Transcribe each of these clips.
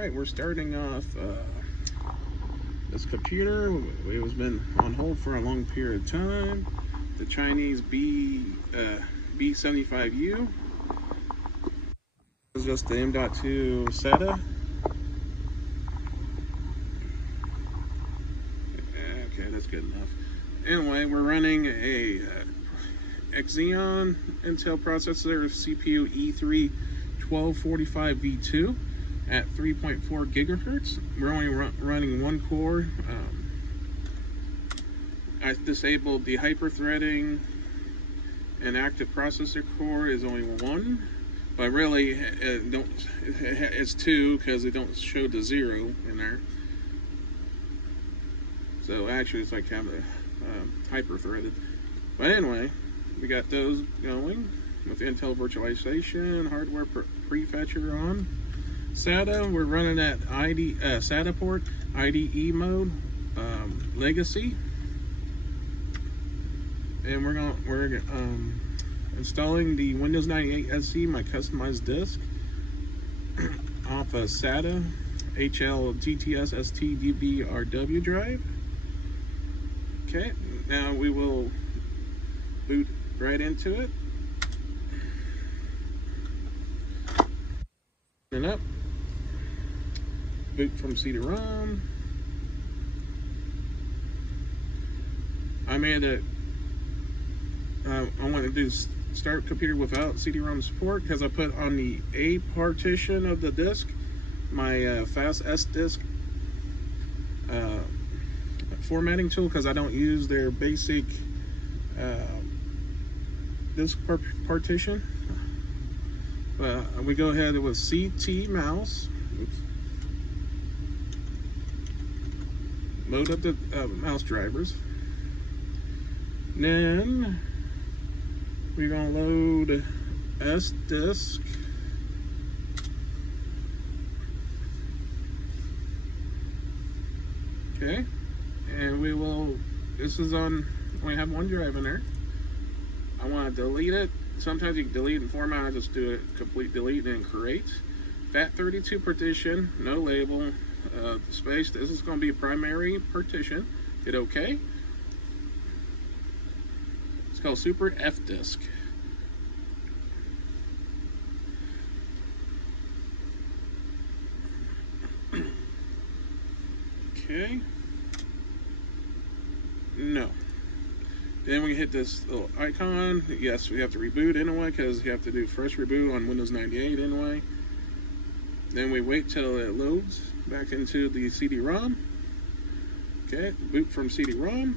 Alright, we're starting off this computer. It has been on hold for a long period of time. The Chinese b75U. This is just the M.2 SATA. Okay, that's good enough. Anyway, we're running a Xeon Intel processor CPU E3 1245V2 at 3.4 gigahertz. We're only running one core. I disabled the hyper-threading, and active processor core is only one, but really it's two because they don't show the 0 in there. So actually it's like kind of hyper-threaded. But anyway, we got those going with Intel virtualization, hardware prefetcher on. SATA, we're running that SATA port, IDE mode, legacy, and we're installing the Windows 98 SE, my customized disk, off a SATA HLGTS STDBRW drive. Okay, now we will boot right into it. And up. Boot from CD-ROM. I made it. I want to do start computer without CD-ROM support because I put on the A partition of the disk my fast S disk formatting tool, because I don't use their basic disk partition. We go ahead with CT mouse. Oops. Load up the mouse drivers. Then we're gonna load S disk. Okay, and we will. This is on. We have one drive in there. I want to delete it. Sometimes you can delete and format. I just do a complete delete and create. FAT32 partition, no label, space. This is going to be a primary partition. Hit OK. It's called Super F disk. Okay. No. Then we hit this little icon. Yes, we have to reboot anyway, because you have to do fresh reboot on Windows 98 anyway. Then we wait till it loads back into the CD-ROM. Okay, boot from CD-ROM.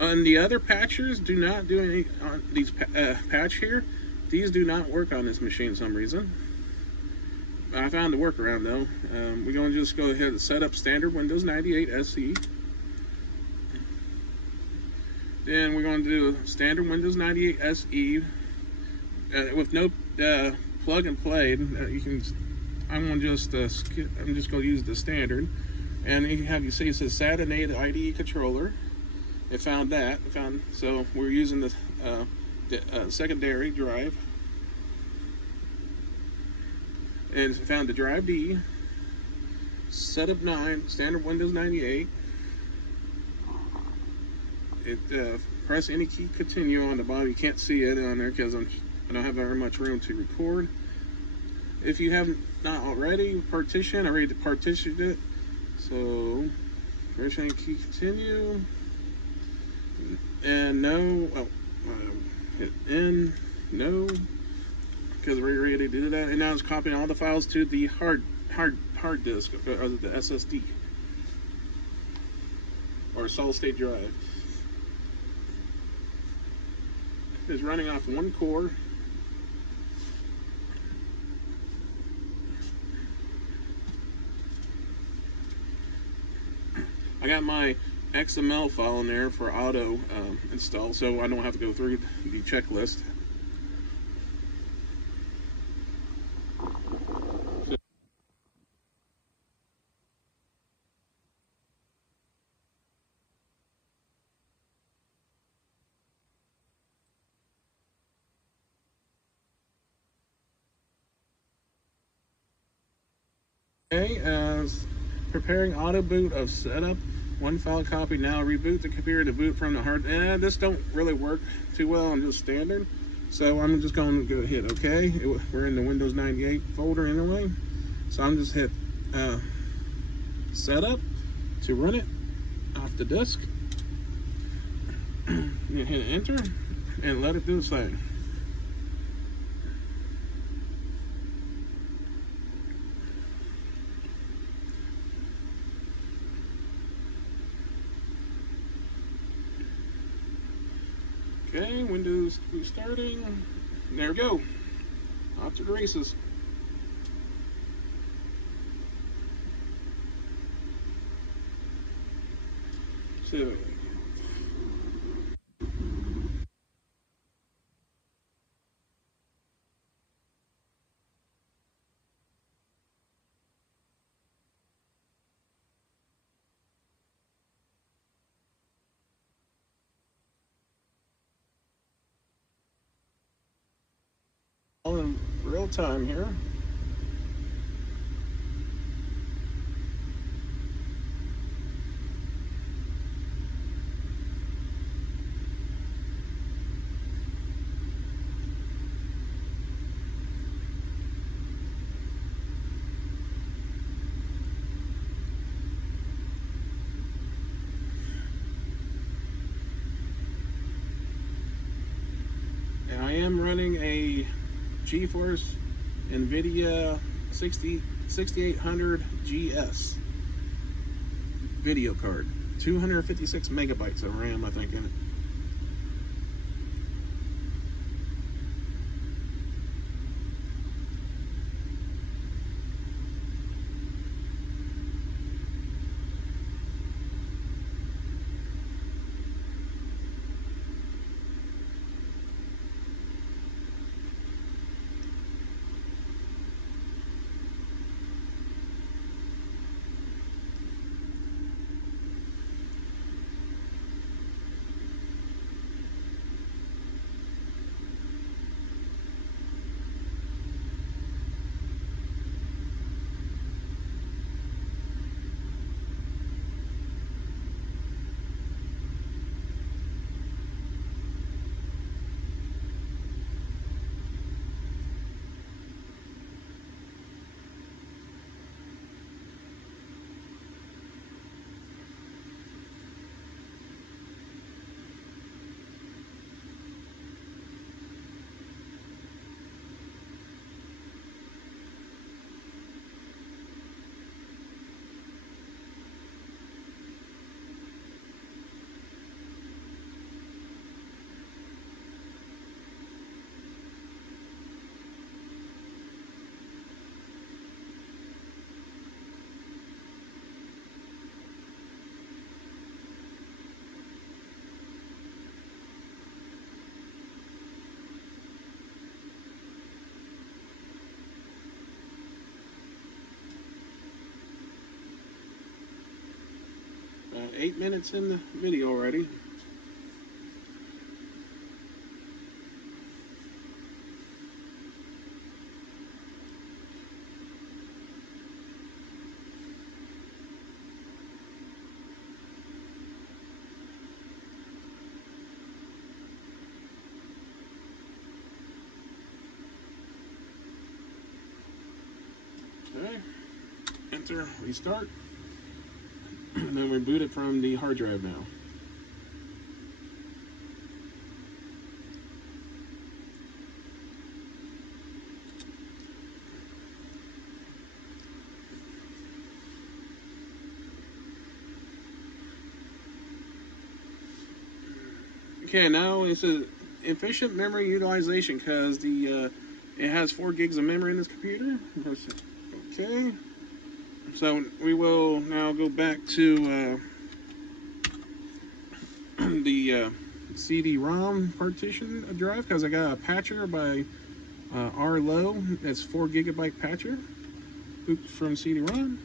On the other patchers, do not do any on these patch here. These do not work on this machine for some reason. I found a workaround though. We're going to just go ahead and set up standard Windows 98 SE. Then we're going to do standard Windows 98 SE with no plug and play. You can. I'm just going to use the standard, and you see it says SATA native IDE controller. It found that. So we're using the secondary drive, and it found the drive D. Setup 9, standard Windows 98. Press any key continue on the bottom. You can't see it on there because I don't have very much room to record. If you have not already partitioned, I already partitioned it. So press any key continue. And no, hit N, no, because we're ready to do that. And now it's copying all the files to the hard disk, or the SSD, or solid state drive. It's running off one core. I got my XML file in there for auto install, so I don't have to go through the checklist. Okay, as preparing auto boot of setup. One file copy now. Reboot the computer to boot from the hard. This don't really work too well on just standard. So I'm just going to go hit OK. We're in the Windows 98 folder anyway. So I'm just hit setup to run it off the disk. You hit enter and let it do its thing. Okay, Windows restarting. There we go. Off to the races. So, all in real time here. And I am running a GeForce NVIDIA 6800 GS video card. 256 megabytes of RAM, I think, in it. About 8 minutes in the video already. Okay, enter, restart. Then we boot it from the hard drive now. Okay, now it's a efficient memory utilization because the it has 4 gigs of memory in this computer. Okay, so we will now go back to the CD-ROM partition drive because I got a patcher by R-Low. That's 4 gigabyte patcher. Oops, from CD-ROM.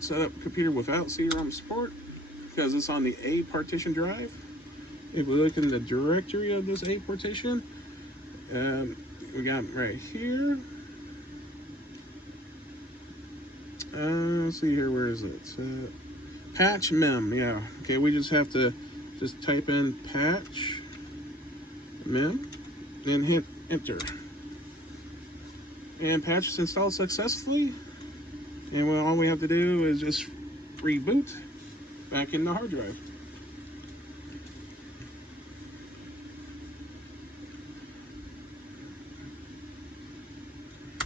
Set up computer without CD-ROM support because it's on the A partition drive. If we look in the directory of this A partition, we got right here. Let's see here. Where is it? Patch mem. Yeah. Okay. We just have to just type in patch mem, then hit enter. And patch is installed successfully. And all we have to do is just reboot back in the hard drive.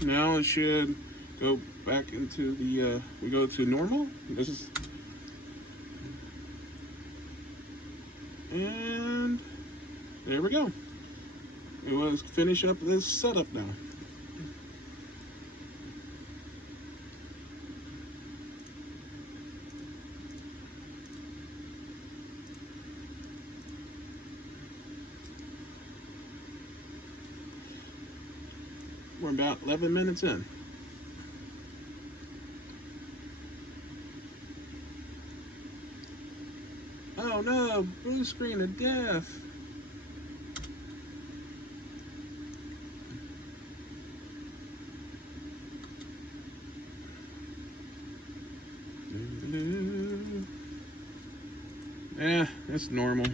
Now it should go back into the, we go to normal. This is, and there we go. It was finish up this setup now. We're about 11 minutes in. Oh no, blue screen of death. Yeah, that's normal.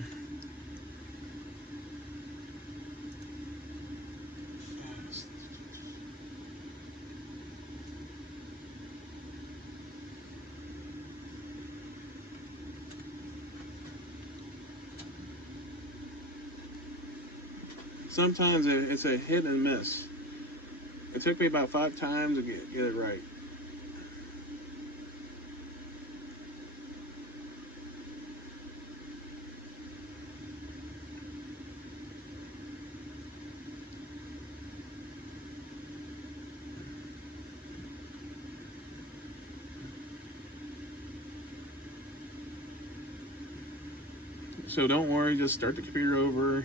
Sometimes it's a hit and miss. It took me about 5 times to get it right. So don't worry, just start the computer over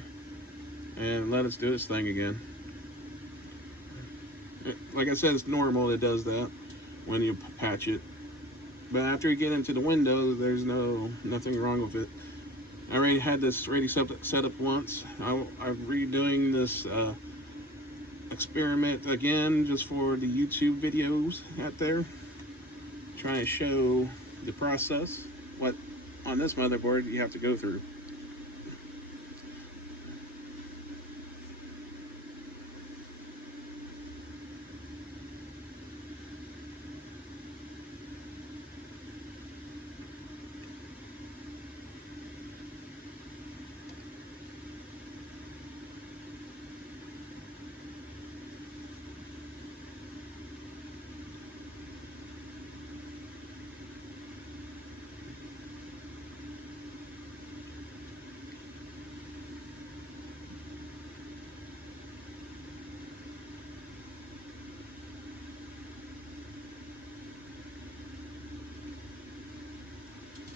and let us do this thing again. Like I said, it's normal, it does that when you patch it. But after you get into the window, there's nothing wrong with it. I already had this ready set up once. I'm redoing this experiment again just for the YouTube videos out there. Trying to show the process, what on this motherboard you have to go through.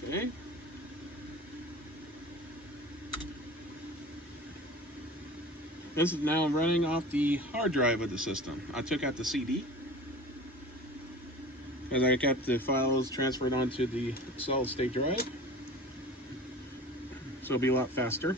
Okay. This is now running off the hard drive of the system. I took out the CD as I got the files transferred onto the solid state drive, so it'll be a lot faster.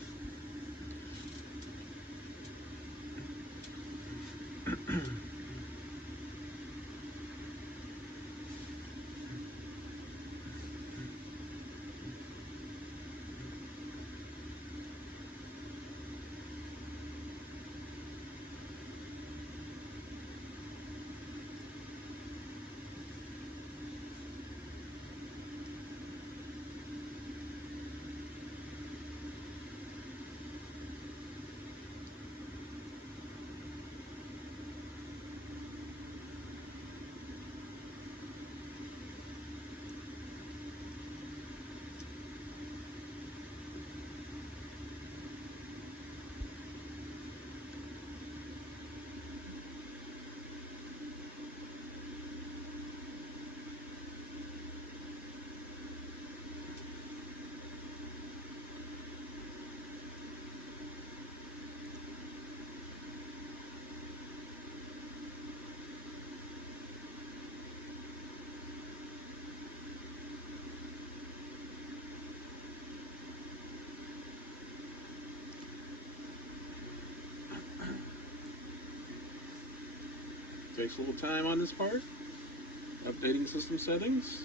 Takes a little time on this part. Updating system settings.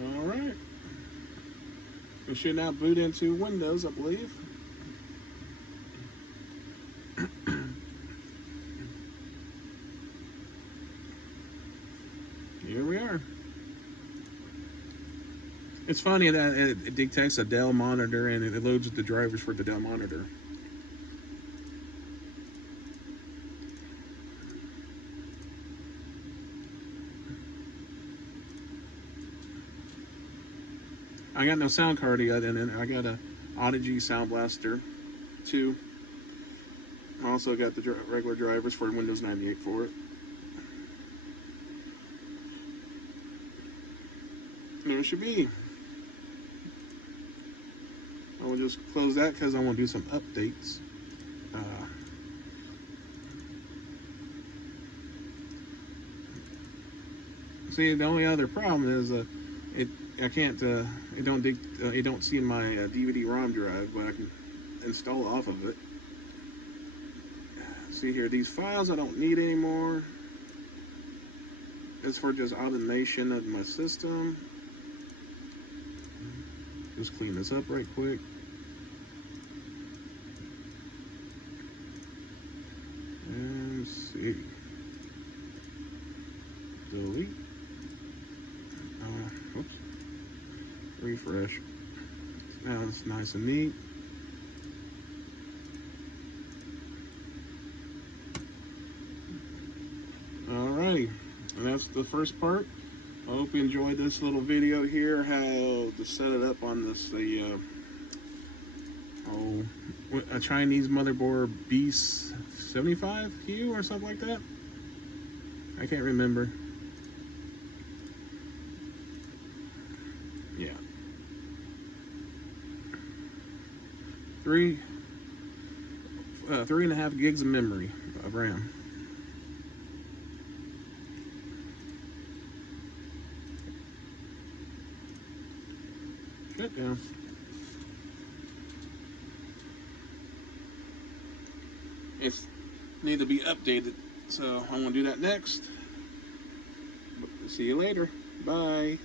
All right. It should now boot into Windows, I believe. Here we are. It's funny that it detects a Dell monitor and it loads the drivers for the Dell monitor. I got no sound card yet, and I got a Audigy Sound Blaster 2. I also got the regular drivers for Windows 98 for it. There it should be. I will just close that because I want to do some updates. See, the only other problem is I can't it don't see my DVD-ROM drive, but I can install off of it. See here, these files I don't need anymore. It's for just automation of my system. Just clean this up right quick. And see. Delete. Oops. Refresh. Now it's nice and neat. Alrighty. And that's the first part. I hope you enjoyed this little video here, how to set it up on this a Chinese motherboard b75U or something like that. I can't remember. Yeah. 3.5 gigs of memory of RAM. Shut down. It's need to be updated, so I'm gonna do that next. See you later. Bye.